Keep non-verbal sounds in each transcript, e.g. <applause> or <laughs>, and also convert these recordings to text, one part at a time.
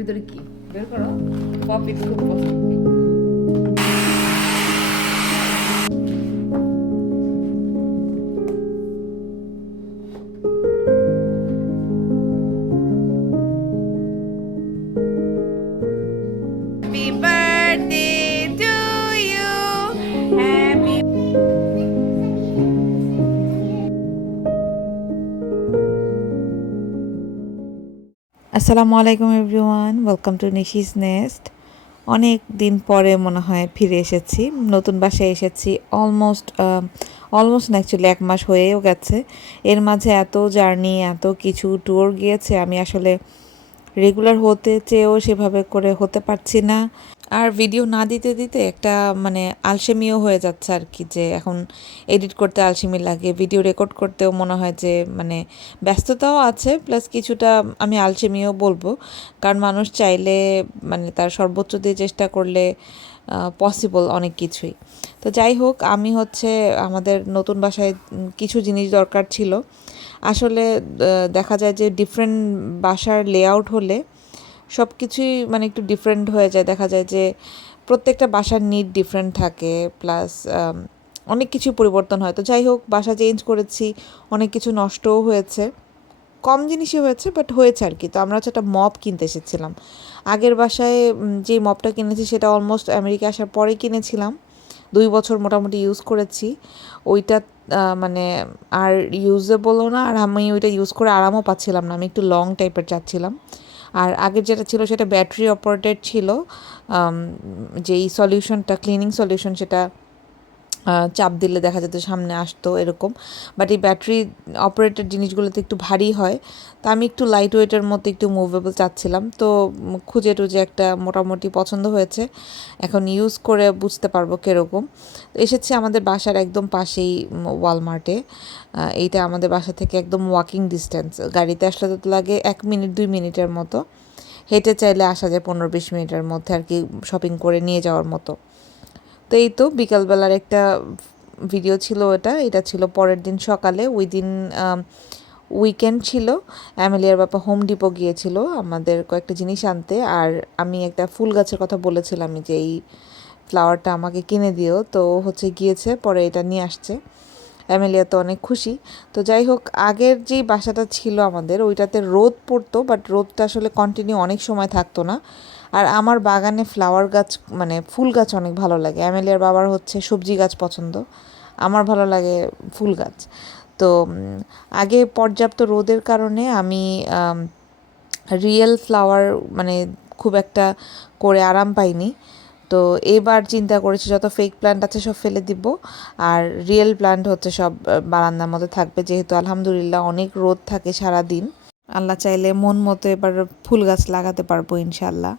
ভিতরে কি? বের করো। পপিট খুব পছন্দ। আসসালামু আলাইকুম everyone welcome to Nishi's nest অনেক দিন পরে মনে হয় ফিরে এসেছি, নতুন বাসায় এসেছি অলমোস্ট অলমোস্ট অ্যাকচুয়ালি এক মাস হয়েও গেছে। এর মাঝে এত জার্নি, এত কিছু ট্যুর গিয়েছে, আমি আসলে রেগুলার হতে চেয়েও সেভাবে করে হতে পারছি না। আর ভিডিও না দিতে দিতে একটা মানে আলসেমিও হয়ে যাচ্ছে আর কি, যে এখন এডিট করতে আলসেমি লাগে ভিডিও রেকর্ড করতেও মনে হয় যে মানে ব্যস্ততাও আছে প্লাস কিছুটা আমি আলসেমিও বলব। কারণ মানুষ চাইলে মানে তার সর্বোচ্চ দিয়ে চেষ্টা করলে পসিবল অনেক কিছুই। তো যাই হোক, আমি হচ্ছে আমাদের নতুন বাসায় কিছু জিনিস দরকার ছিল। আসলে দেখা যায় যে ডিফারেন্ট বাসার লেআউট হলে সব কিছুই মানে একটু ডিফারেন্ট হয়ে যায়। দেখা যায় যে প্রত্যেকটা বাসার নিড ডিফারেন্ট থাকে প্লাস অনেক কিছু পরিবর্তন হয়। তো যাই হোক, বাসা চেঞ্জ করেছি, অনেক কিছু নষ্টও হয়েছে। কম জিনিসই হয়েছে বাট হয়েছে আর কি তো আমরা হচ্ছে একটা মপ কিনতে এসেছিলাম। আগের বাসায় যে মপটা কিনেছি, সেটা অলমোস্ট আমেরিকা আসার পরে কিনেছিলাম। দুই বছর মোটামুটি ইউজ করেছি। ওইটা মানে আর ইউজেবলও না, আর আমি ওইটা ইউজ করে আরামও পাচ্ছিলাম না। আমি একটু লং টাইপের চাচ্ছিলাম। আর আগে যেটা ছিল সেটা ব্যাটারি অপারেটেড ছিল যেই সলিউশনটা ক্লিনিং সলিউশন সেটা চাপ দিলে দেখা যেত সামনে আসতো এরকম। বাট এই ব্যাটারি অপারেটেড জিনিসগুলোতে একটু ভারী হয়। তো আমি একটু লাইট ওয়েটের মতো একটু মুভেবল চাচ্ছিলাম। তো খুঁজে টুজে একটা মোটামুটি পছন্দ হয়েছে। এখন ইউজ করে বুঝতে পারব কীরকম। এসেছে আমাদের বাসার একদম পাশেই ওয়ালমার্টে এইটা আমাদের বাসা থেকে একদম ওয়াকিং ডিস্টেন্স গাড়িতে আসলে তো লাগে এক মিনিট, দুই মিনিটের মতো। হেঁটে চাইলে আসা যায় পনেরো বিশ মিনিটের মধ্যে আর কি শপিং করে নিয়ে যাওয়ার মতো। তো এই তো বিকালবেলার একটা ভিডিও ছিল এটা এটা ছিল পরের দিন সকালে। ওই দিন উইকেন্ড ছিল। অ্যামেলিয়ার বাবা হোম ডিপো গিয়েছিল আমাদের কয়েকটা জিনিস আনতে। আর আমি একটা ফুল গাছের কথা বলেছিলাম যে এই ফ্লাওয়ারটা আমাকে কিনে দিও। তো হচ্ছে গিয়েছে, পরে এটা নিয়ে আসছে। অ্যামেলিয়া তো অনেক খুশি। তো যাই হোক, আগের যেই বাসাটা ছিল আমাদের, ওইটাতে রোদ পড়তো বাট রোদটা আসলে কন্টিনিউ অনেক সময় থাকতো না। আর আমার বাগানে ফ্লাওয়ার গাছ মানে ফুল গাছ অনেক ভালো লাগে। অ্যামেলিয়ার বাবার হচ্ছে সবজি গাছ পছন্দ। আমার ভালো লাগে ফুল গাছ। তো আগে পর্যাপ্ত রোদের কারণে আমি রিয়েল ফ্লাওয়ার মানে খুব একটা করে আরাম পাইনি। তো এবার চিন্তা করেছি যত ফেক প্ল্যান্ট আছে সব ফেলে দিব। আর রিয়েল প্ল্যান্ট হচ্ছে সব বারান্দার মধ্যে থাকবে। যেহেতু আলহামদুলিল্লাহ অনেক রোদ থাকে সারা দিন আল্লাহ চাইলে মন মতো এবার ফুল গাছ লাগাতে পারব ইনশাল্লাহ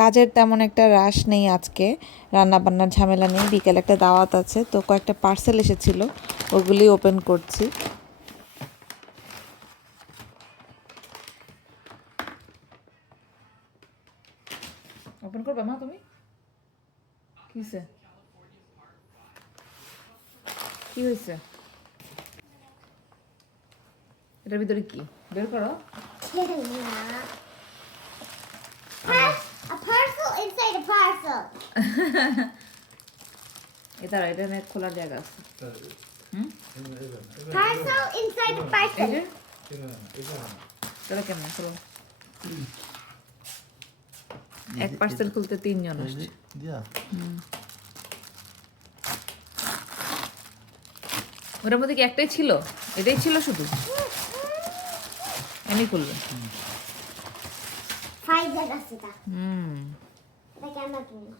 কাজের তেমন একটা রাশ নেই আজকে। রান্না বান্নার ঝামেলা নেই। বিকেলে একটা দাওয়াত আছে তো কয়েকটা পার্সেল এসেছিল ওগুলি ওপেন করছি। ওপেন করবে মা তুমি? কি হয়েছে কি হয়েছে এটার ভিতরে কি? বের করো <laughs> a parcel parcel. এটা খোলার জায়গা আছে। Parcel inside a এই parcel. তাহলে কেমন? খোলো এক পার্সেল খুলতে তিনজন আসছে. ওটার মধ্যে কি একটাই ছিল? এটাই ছিল শুধু? এমনি খুলবে। Five আছে তা হুম। কেন কিনি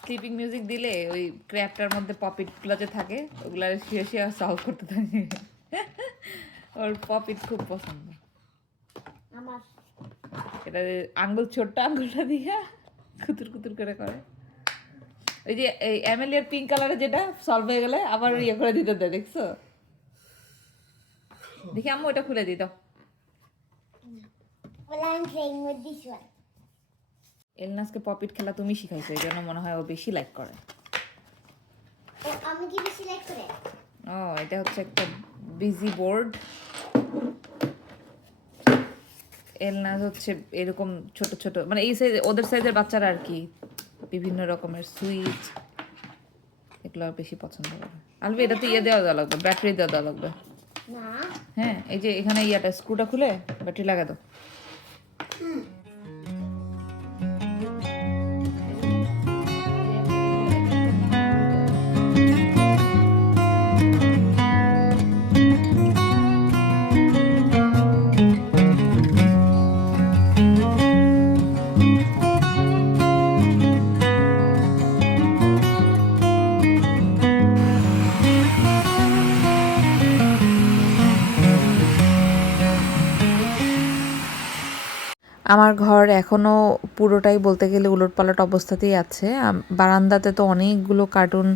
স্লিপিং মিউজিক দিলে ওই ক্র্যাপটার মধ্যে পপিটগুলো যে থাকে ওগুলো শুয়ে শুয়ে সলভ করতে থাকে। ওর পপিট খুব পছন্দ। আমার। এটা আঙ্গুল ছোট্ট আঙ্গুলটা দিয়া কুতুর কুতুর করে করে। ওই যে এই এমএলএর পিঙ্ক কালারের যেটা সলভ হয়ে গেলে আবার ইয়ে করে দিতে দেয় দেখছ? দেখি আম্মু ওটা খুলে দিত well I'm playing with this one এলনাসকে পপিট খেলা তুমি শিখাইছো এই জন্য মনে হয় ও বেশি লাইক করে। ও আমি কি সিলেক্ট করে? ও এটা হচ্ছে একটা বিজি বোর্ড এলনাজ হচ্ছে এরকম ছোট ছোট মানে এই সাইজ ওদের সাইজের বাচ্চারা আর কি বিভিন্ন রকমের সুইচ এগুলো বেশি পছন্দ করে। আলবি এটা তো ইয়ে দেওয়া দেওয়া লাগবে ব্যাটারি দেওয়া দেওয়া লাগবে। না। হ্যাঁ এই যে এখানে ইয়াটা স্ক্রুটা খুলে ব্যাটারি লাগা দাও। আমার ঘর এখনও পুরোটাই বলতে গেলে উলটপালট অবস্থাতেই আছে। বারান্দাতে তো অনেকগুলো কার্টুন,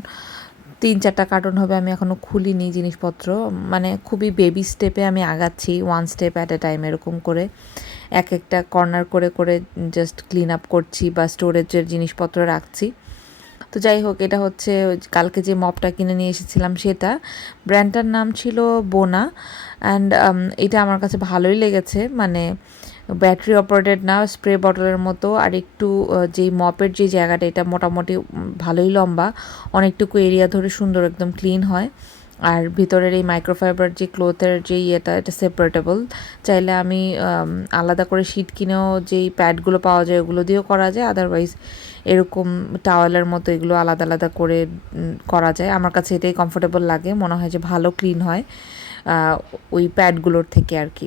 তিন চারটা কার্টুন হবে আমি এখনও খুলিনি জিনিসপত্র। মানে খুবই বেবি স্টেপে আমি আগাচ্ছি one step at a time এরকম করে। এক একটা কর্নার করে করে জাস্ট ক্লিন আপ করছি বা স্টোরেজের জিনিসপত্র রাখছি। তো যাই হোক, এটা হচ্ছে কালকে যে মপটা কিনে নিয়ে এসেছিলাম সেটা। ব্র্যান্ডটার নাম ছিল বোনা অ্যান্ড এটা আমার কাছে ভালোই লেগেছে। মানে ব্যাটারি অপারেটেড না স্প্রে বটলের মতো। আর একটু যেই মপের যে জায়গাটা, এটা মোটামুটি ভালোই লম্বা। অনেকটুকু এরিয়া ধরে সুন্দর একদম ক্লিন হয়। আর ভিতরের এই মাইক্রোফাইবার যে ক্লোথের যে ইয়েটা, এটা সেপারেটেবল চাইলে আমি আলাদা করে শীট কিনেও যেই প্যাডগুলো পাওয়া যায়, ওগুলো দিয়েও করা যায়। আদারওয়াইজ এরকম টাওয়েলের মতো এগুলো আলাদা আলাদা করে করা যায়। আমার কাছে এটাই কমফোর্টেবল লাগে। মনে হয় যে ভালো ক্লিন হয় ওই প্যাডগুলোর থেকে আর কি।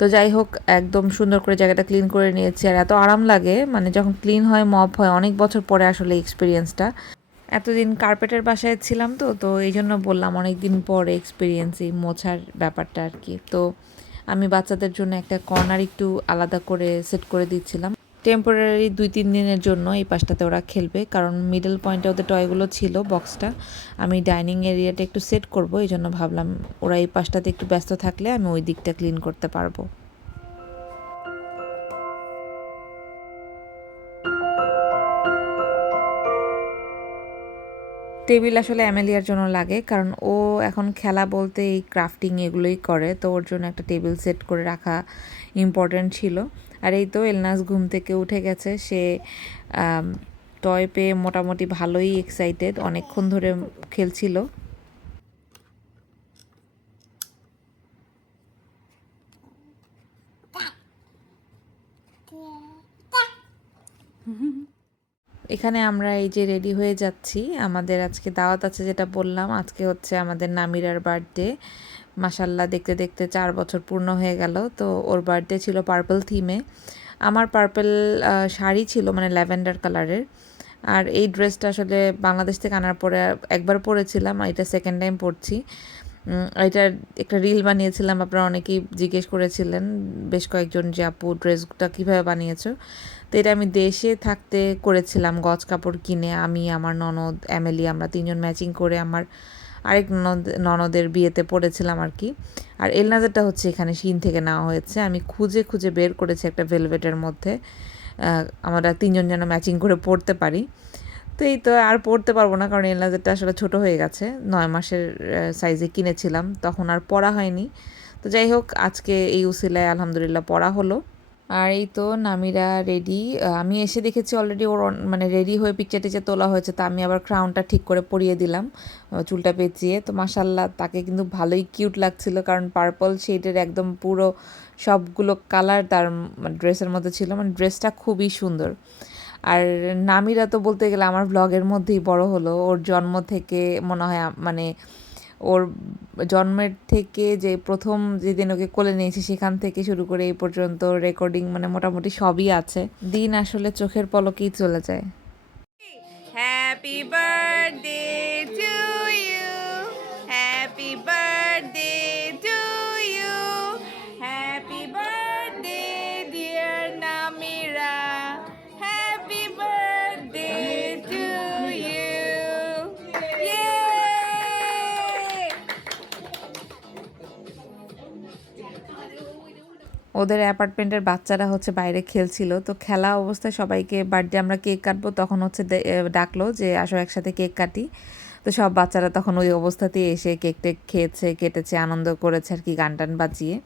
তো যাই হোক, একদম সুন্দর করে জায়গাটা ক্লিন করে নিয়েছি আর এত আরাম লাগে। মানে যখন ক্লিন হয় মপ হয়, অনেক বছর পরে আসলে এক্সপিরিয়েন্সটা এতদিন কার্পেটের বাসায় ছিলাম তো তো এই জন্য বললাম অনেক দিন পরে এক্সপিরিয়েন্স এই মোছার ব্যাপারটা আর কি। তো আমি বাচ্চাদের জন্য একটা কর্নার একটু আলাদা করে সেট করে দিচ্ছিলাম। টেম্পোরারি দুই, তিন দিনের জন্য এই পাশটাতে ওরা খেলবে। কারণ মিডল পয়েন্টে ওদের টয়গুলো ছিল বক্সটা আমি ডাইনিং এরিয়াটা একটু সেট করব, এই জন্য ভাবলাম ওরা এই পাশটাতে একটু ব্যস্ত থাকলে আমি ওই দিকটা ক্লিন করতে পারব। টেবিল আসলে অ্যামেলিয়ার জন্য লাগে, কারণ ও এখন খেলা বলতে এই ক্রাফটিং এগুলোই করে, তো ওর জন্য একটা টেবিল সেট করে রাখা ইম্পর্ট্যান্ট ছিল। আর এই তো এলনাস ঘুম থেকে উঠে গেছে, সে টয় পেয়ে মোটামুটি ভালোই এক্সাইটেড অনেকক্ষণ ধরে খেলছিল। এখানে আমরা এই যে রেডি হয়ে যাচ্ছি। আমাদের আজকে দাওয়াত আছে যেটা বললাম, আজকে হচ্ছে আমাদের নামিরার বার্থডে মাসাল্লাহ দেখতে দেখতে চার বছর পূর্ণ হয়ে গেল। তো ওর বার্থডে ছিল পার্পল থিমে আমার পার্পল শাড়ি ছিল মানে ল্যাভেন্ডার কালারের। আর এই ড্রেসটা আসলে বাংলাদেশ থেকে আনার পরে একবার পরেছিলাম এটা সেকেন্ড টাইম পরছি। এটার একটা রিল বানিয়েছিলাম, আপনারা অনেকেই জিজ্ঞেস করেছিলেন, বেশ কয়েকজন যে আপু ড্রেসটা কীভাবে বানিয়েছো? তো এটা আমি দেশে থাকতে করেছিলাম, গজ কাপড় কিনে, আমি, আমার ননদ এমএলি আমরা তিনজন ম্যাচিং করে আমার আরেক ননদ, ননদের বিয়েতে পড়েছিলাম আর কি। আর এলনাজারটা হচ্ছে এখানে শিন থেকে নেওয়া হয়েছে, আমি খুঁজে খুঁজে বের করেছি একটা ভেলভেটের মধ্যে আমরা তিনজন যেন ম্যাচিং করে পড়তে পারি। তো এই তো আর পড়তে পারব না, কারণ এলনাজারটা আসলে ছোট হয়ে গেছে, নয় মাসের সাইজে কিনেছিলাম, তখন আর পড়া হয়নি। তো যাই হোক, আজকে এই উসিলায় আলহামদুলিল্লাহ পড়া হলো। আর এই তো নামিরা রেডি আমি এসে দেখেছি অলরেডি ওর মানে রেডি হয়ে পিকচার টিকচার তোলা হয়েছে, তা আমি আবার ক্রাউনটা ঠিক করে পরিয়ে দিলাম চুলটা পেঁচিয়ে। তো মাসাল্লাহ তাকে কিন্তু ভালোই কিউট লাগছিল, কারণ পার্পল শেডের একদম পুরো সবগুলো কালার তার ড্রেসের মধ্যে ছিল মানে ড্রেসটা খুবই সুন্দর। আর নামিরা তো বলতে গেলে আমার ব্লগের মধ্যেই বড় হলো। ওর জন্ম থেকে মনে হয় মানে ওর জন্মের থেকে যে প্রথম যেদিন ওকে কোলে নিয়েছি সেখান থেকে শুরু করে এই পর্যন্ত রেকর্ডিং মানে মোটামুটি সবই আছে। দিন আসলে চোখের পলকেই চলে যায়। হ্যাপি বার্থডে ওদের অ্যাপার্টমেন্টের বাচ্চারা হচ্ছে বাইরে খেলছিল। তো খেলা অবস্থায় সবাইকে বার্থডে আমরা কেক কাটবো, তখন হচ্ছে ডাকলো যে, আসো একসাথে কেক কাটি। তো সব বাচ্চারা তখন ওই অবস্থাতেই এসে কেক টেক খেয়েছে, কেটেছে, আনন্দ করেছে আর কি, গান টান বাজিয়ে।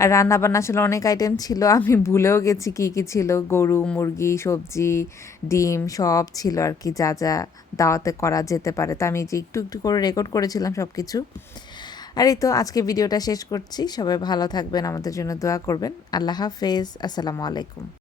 আর রান্না বান্না আসলে অনেক আইটেম ছিল, আমি ভুলেও গেছি কী কী ছিল। গরু, মুরগি, সবজি, ডিম সব ছিল আর কি, যা যা দাওয়াতে করা যেতে পারে। তো আমি যে একটু একটু করে রেকর্ড করেছিলাম সব কিছু আর এই তো আজকে ভিডিওটা শেষ করছি। সবাই ভালো থাকবেন, আমাদের জন্য দোয়া করবেন। আল্লাহ হাফেজ। আসসালামু আলাইকুম।